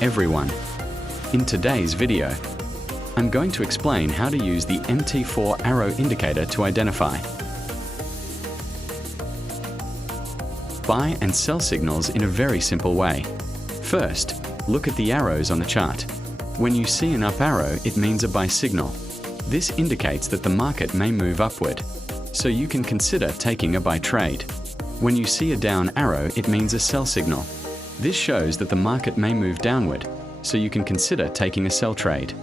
everyone. In today's video, I'm going to explain how to use the MT4 arrow indicator to identify buy and sell signals in a very simple way. First, look at the arrows on the chart. When you see an up arrow, it means a buy signal. This indicates that the market may move upward, so you can consider taking a buy trade. When you see a down arrow, it means a sell signal. This shows that the market may move downward, so you can consider taking a sell trade.